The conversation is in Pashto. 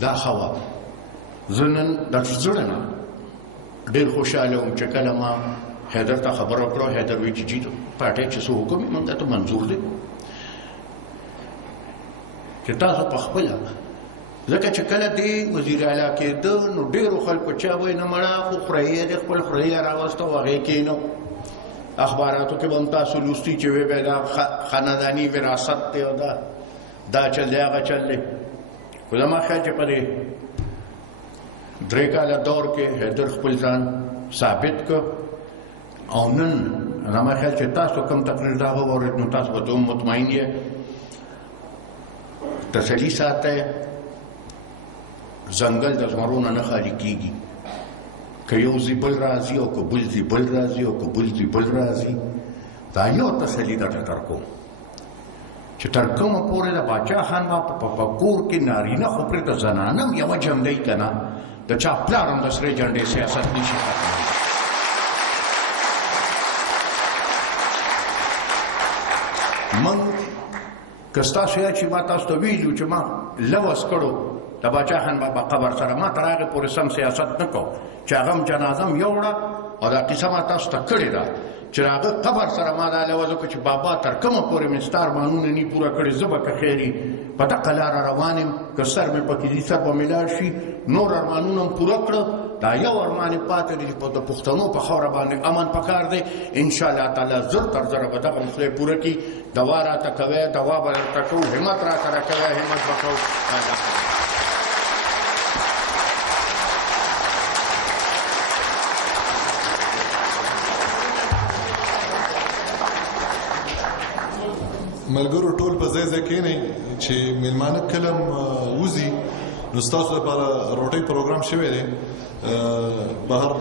دا ښه وه. زه نن د زړه نه ډېر خوشحاله وم چې کله ما حیدر ته خبره وکړه. حیدر وایي چې جي پارټۍ چې څه حکم یې موږ ته منظور دی چې تاسو په خپله، ځکه چې کله دی وزیر اعلی کېده نو ډېرو خلکو چا وایي نه مړه خو خورهیه دی، خپل خورهیه راوسته او هغې کېنو. اخباراتو کې به هم تاسو لوستي چې وی به دا خانداني وراثت دی او دا چل دی هغه چل دی. خو زما خیال چې په دې 3 کاله دور کې حیدر خپل ځان ثابت کړ او نن زما خیال چې تاسو کوم تقریر دا واورېد نو تاسو به دوم مطمئن یې. تسلي ساتئ، ځنګل د زمرو نه خالي کېږي. که یو ځي بل راځي او که بل ځي بل راځي او که بل ځي بل راځي. دا یو تسلي درته درکوم چې تر کومه پورې د باچا خان بابا په کور کې نارینه خو پرېږده زنانه هم یوه جملۍ که نه د چا پلار هم د سرې جنډې سیاست نشي ختمولی. موږ که ستاسو یاد شي ما تاسو ته ویلي چې ما لوس کړو د باچا خان بابا قبر سره، ما تر هغې پورې سم سیاست نه کو چې هغه هم جنازه هم یوړه او دا قصه ما تاسو ته کړې ده چې هغه قبر سره ما دا لوز وکړو چې بابا تر کومه پورې مې ستا ارمانونه ني پوره کړي، زه به که خیري په دغه لاره روان یم، که سر مې پکې دي سر به مې لاړ شي، نور ارمانونه هم پوره کړه. دا یو ارمان یې پاتې دی چې د پښتنو په خاوره باندې امن پکار دی. انشاءالله تعالی زر تر زره به دغه خدای پوره کړي. دوا راته کوئ، دوا به درته کوو، همت راته راکوئ، همت به کوو. ملګرو ټول په ځای ځای کښېنئ چې میلمانه کله وځي نو ستاسو لپاره روټۍ پروګرام شوی دی. بهر